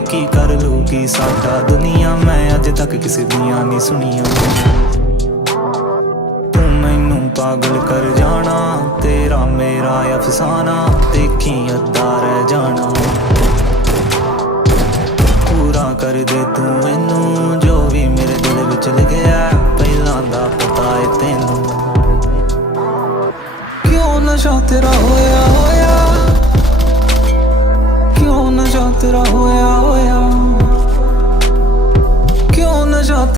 की कर लूगी साडा दुनिया। मैं अजे तक किसी दियां नहीं सुनिया। तू मैनू पागल कर जाना, तेरा मेरा अफसाना देखी अद्धा रह जाना। पूरा कर दे तू मैनू जो भी मेरे दिल विच लिखिया, पहलां दा पता है तेनू। क्यों नशा तेरा होया होया, क्यों नशा तेरा होया होया, क्यों नशा